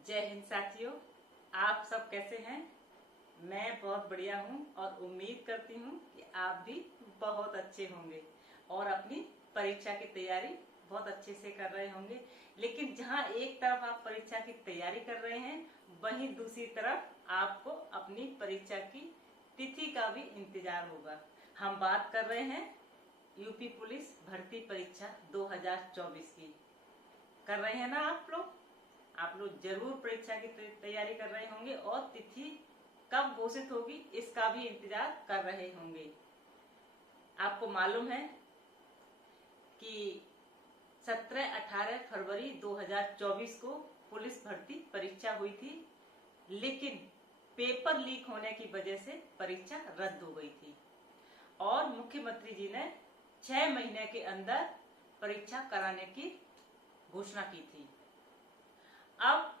जय हिंद साथियों। आप सब कैसे हैं? मैं बहुत बढ़िया हूं और उम्मीद करती हूं कि आप भी बहुत अच्छे होंगे और अपनी परीक्षा की तैयारी बहुत अच्छे से कर रहे होंगे। लेकिन जहां एक तरफ आप परीक्षा की तैयारी कर रहे हैं, वहीं दूसरी तरफ आपको अपनी परीक्षा की तिथि का भी इंतजार होगा। हम बात कर रहे हैं यूपी पुलिस भर्ती परीक्षा 2024 की। कर रहे हैं ना आप लोग जरूर परीक्षा की तैयारी कर रहे होंगे और तिथि कब घोषित होगी इसका भी इंतजार कर रहे होंगे। आपको मालूम है कि 17-18 फरवरी 2024 को पुलिस भर्ती परीक्षा हुई थी, लेकिन पेपर लीक होने की वजह से परीक्षा रद्द हो गई थी और मुख्यमंत्री जी ने 6 महीने के अंदर परीक्षा कराने की घोषणा की थी। अब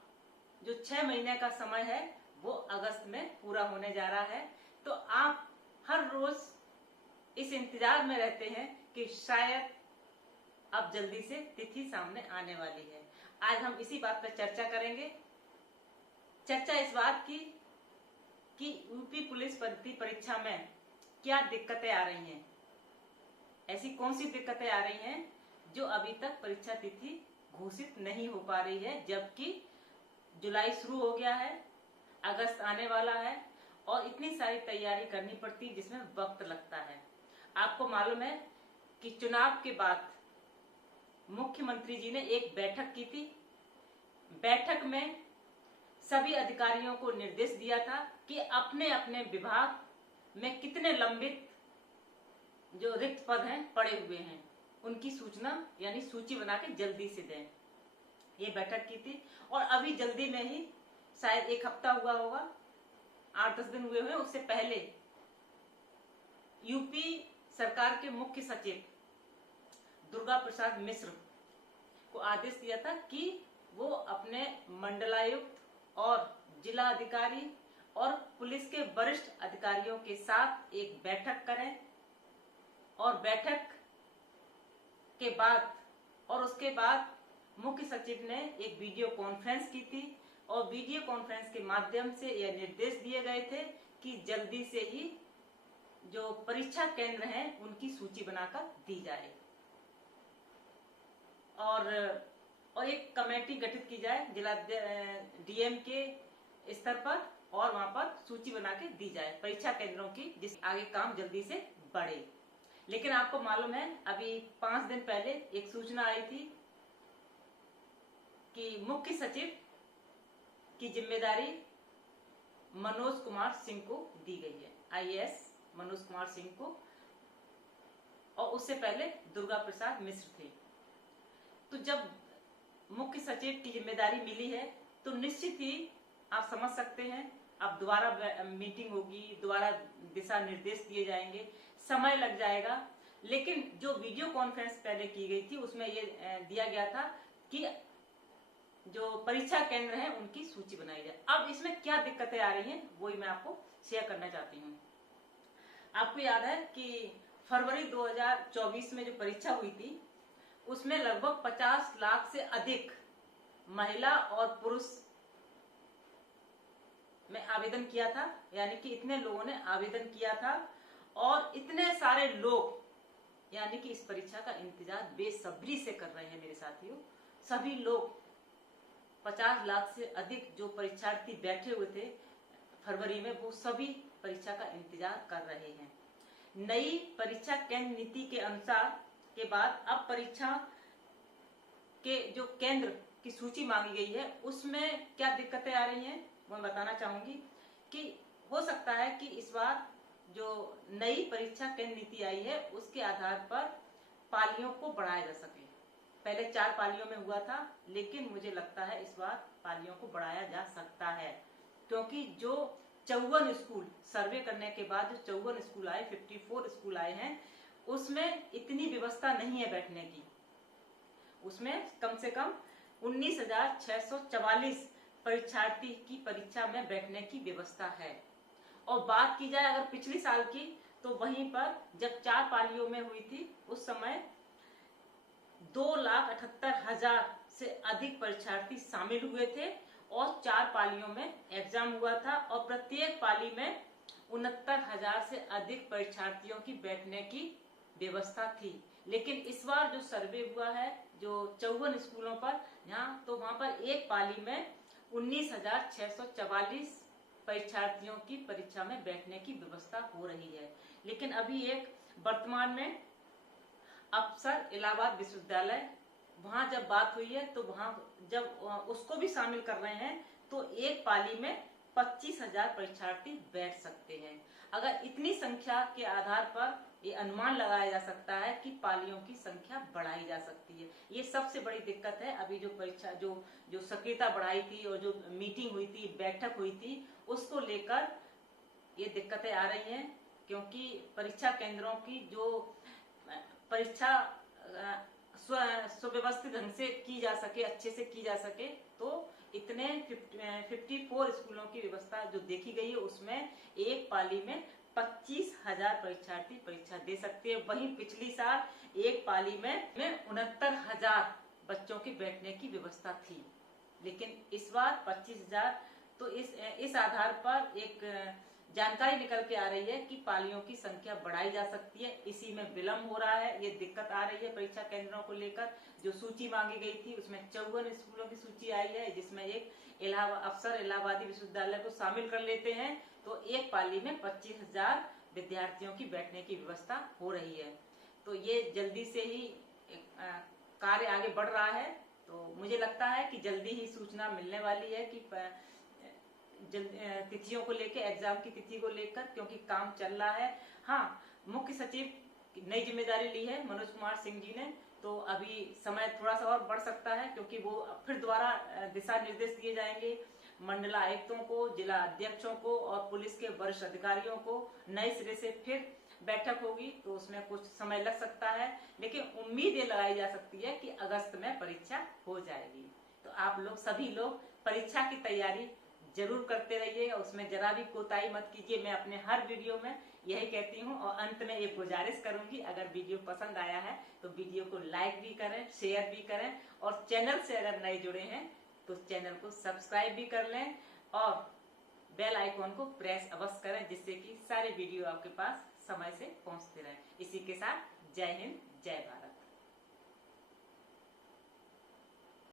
जो 6 महीने का समय है वो अगस्त में पूरा होने जा रहा है, तो आप हर रोज इस इंतजार में रहते हैं कि शायद अब जल्दी से तिथि सामने आने वाली है। आज हम इसी बात पर चर्चा करेंगे। चर्चा इस बात की कि यूपी पुलिस भर्ती परीक्षा में क्या दिक्कतें आ रही हैं, ऐसी कौन सी दिक्कतें आ रही हैं जो अभी तक परीक्षा तिथि घोषित नहीं हो पा रही है, जबकि जुलाई शुरू हो गया है, अगस्त आने वाला है और इतनी सारी तैयारी करनी पड़ती है जिसमें वक्त लगता है। आपको मालूम है कि चुनाव के बाद मुख्यमंत्री जी ने एक बैठक की थी। बैठक में सभी अधिकारियों को निर्देश दिया था कि अपने अपने विभाग में कितने लंबित जो रिक्त पद हैं पड़े हुए हैं उनकी सूचना यानी सूची बना के जल्दी से दें। ये बैठक की थी और अभी जल्दी में ही शायद एक हफ्ता हुआ होगा, 8-10 दिन हुए हुए, उससे पहले यूपी सरकार के मुख्य सचिव दुर्गा प्रसाद मिश्र को आदेश दिया था कि वो अपने मंडलायुक्त और जिला अधिकारी और पुलिस के वरिष्ठ अधिकारियों के साथ एक बैठक करें और बैठक के बाद और उसके बाद मुख्य सचिव ने एक वीडियो कॉन्फ्रेंस की थी और वीडियो कॉन्फ्रेंस के माध्यम से यह निर्देश दिए गए थे कि जल्दी से ही जो परीक्षा केंद्र हैं उनकी सूची बनाकर दी जाए और एक कमेटी गठित की जाए जिला डीएम के स्तर पर और वहां पर सूची बना के दी जाए परीक्षा केंद्रों की, जिससे आगे काम जल्दी से बढ़े। लेकिन आपको मालूम है अभी 5 दिन पहले एक सूचना आई थी कि मुख्य सचिव की जिम्मेदारी मनोज कुमार सिंह को दी गई है, आईएएस मनोज कुमार सिंह को, और उससे पहले दुर्गा प्रसाद मिश्र थे। तो जब मुख्य सचिव की जिम्मेदारी मिली है तो निश्चित ही आप समझ सकते हैं अब दोबारा मीटिंग होगी, दोबारा दिशा निर्देश दिए जाएंगे, समय लग जाएगा। लेकिन जो वीडियो कॉन्फ्रेंस पहले की गई थी उसमें ये दिया गया था कि जो परीक्षा केंद्र हैं उनकी सूची बनाई जाए। अब इसमें क्या दिक्कतें आ रही हैं वही मैं आपको शेयर करना चाहती हूँ। आपको याद है कि फरवरी 2024 में जो परीक्षा हुई थी उसमें लगभग 50 लाख से अधिक महिला और पुरुष में आवेदन किया था, यानी कि इतने लोगों ने आवेदन किया था और इतने सारे लोग यानी कि इस परीक्षा का इंतजार बेसब्री से कर रहे हैं। मेरे साथियों, सभी लोग 50 लाख से अधिक जो परीक्षार्थी बैठे हुए थे फरवरी में, वो सभी परीक्षा का इंतजार कर रहे हैं। नई परीक्षा केंद्र नीति के अनुसार के बाद अब परीक्षा के जो केंद्र की सूची मांगी गई है उसमें क्या दिक्कतें आ रही हैं वो मैं बताना चाहूंगी कि हो सकता है कि इस बार जो नई परीक्षा केंद्र नीति आई है उसके आधार पर पालियों को बढ़ाया जा सके। पहले 4 पालियों में हुआ था, लेकिन मुझे लगता है इस बार पालियों को बढ़ाया जा सकता है, क्योंकि जो 54 स्कूल सर्वे करने के बाद जो 54 स्कूल आए, 54 स्कूल आए हैं, उसमें इतनी व्यवस्था नहीं है बैठने की। उसमें कम से कम 19,644 परीक्षार्थी की परीक्षा में बैठने की व्यवस्था है। और बात की जाए अगर पिछली साल की, तो वहीं पर जब 4 पालियों में हुई थी उस समय 2,78,000 से अधिक परीक्षार्थी शामिल हुए थे और 4 पालियों में एग्जाम हुआ था और प्रत्येक पाली में 69,000 से अधिक परीक्षार्थियों की बैठने की व्यवस्था थी। लेकिन इस बार जो सर्वे हुआ है जो 54 स्कूलों पर, यहाँ तो वहां पर एक पाली में 19,644 परीक्षार्थियों की परीक्षा में बैठने की व्यवस्था हो रही है। लेकिन अभी एक वर्तमान में अफसर इलाहाबाद विश्वविद्यालय, वहां जब बात हुई है तो वहां जब उसको भी शामिल कर रहे हैं तो एक पाली में 25,000 परीक्षार्थी बैठ सकते हैं। अगर इतनी संख्या के आधार पर ये अनुमान लगाया जा सकता है कि पालियों की संख्या बढ़ाई जा सकती है। ये सबसे बड़ी दिक्कत है। अभी जो परीक्षा जो सक्रियता बढ़ाई थी और जो मीटिंग हुई थी, बैठक हुई थी, उसको लेकर ये दिक्कतें आ रही हैं, क्योंकि परीक्षा केंद्रों की जो परीक्षा सुव्यवस्थित ढंग से की जा सके, अच्छे से की जा सके, तो इतने 54 स्कूलों की व्यवस्था जो देखी गई है उसमें एक पाली में 25,000 परीक्षार्थी परीक्षा दे सकते हैं। वहीं पिछली साल एक पाली में 69,000 बच्चों की बैठने की व्यवस्था थी, लेकिन इस बार 25,000। तो इस आधार पर एक जानकारी निकल के आ रही है कि पालियों की संख्या बढ़ाई जा सकती है। इसी में विलंब हो रहा है, ये दिक्कत आ रही है परीक्षा केंद्रों को लेकर। जो सूची मांगी गई थी उसमें 54 स्कूलों की सूची आई है, जिसमें एक अफसर इलाहाबादी विश्वविद्यालय को शामिल कर लेते हैं तो एक पाली में 25,000 विद्यार्थियों की बैठने की व्यवस्था हो रही है। तो ये जल्दी से ही कार्य आगे बढ़ रहा है। तो मुझे लगता है कि जल्दी ही सूचना मिलने वाली है कि तिथियों को लेकर, एग्जाम की तिथि को लेकर, क्योंकि काम चल रहा है। हाँ, मुख्य सचिव नई जिम्मेदारी ली है मनोज कुमार सिंह जी ने, तो अभी समय थोड़ा सा और बढ़ सकता है, क्योंकि वो फिर दोबारा दिशा निर्देश दिए जाएंगे मंडल आयुक्तों को, जिला अध्यक्षों को और पुलिस के वरिष्ठ अधिकारियों को। नए सिरे से फिर बैठक होगी तो उसमें कुछ समय लग सकता है, लेकिन उम्मीद ये लगाई जा सकती है कि अगस्त में परीक्षा हो जाएगी। तो आप लोग सभी लोग परीक्षा की तैयारी जरूर करते रहिए और उसमें जरा भी कोताही मत कीजिए। मैं अपने हर वीडियो में यही कहती हूँ और अंत में एक गुजारिश करूंगी, अगर वीडियो पसंद आया है तो वीडियो को लाइक भी करें, शेयर भी करें और चैनल से अगर नए जुड़े हैं तो चैनल को सब्सक्राइब भी कर लें और बेल आइकॉन को प्रेस अवश्य करें, जिससे कि सारे वीडियो आपके पास समय से पहुंचते रहें। इसी के साथ जय हिंद, जय भारत।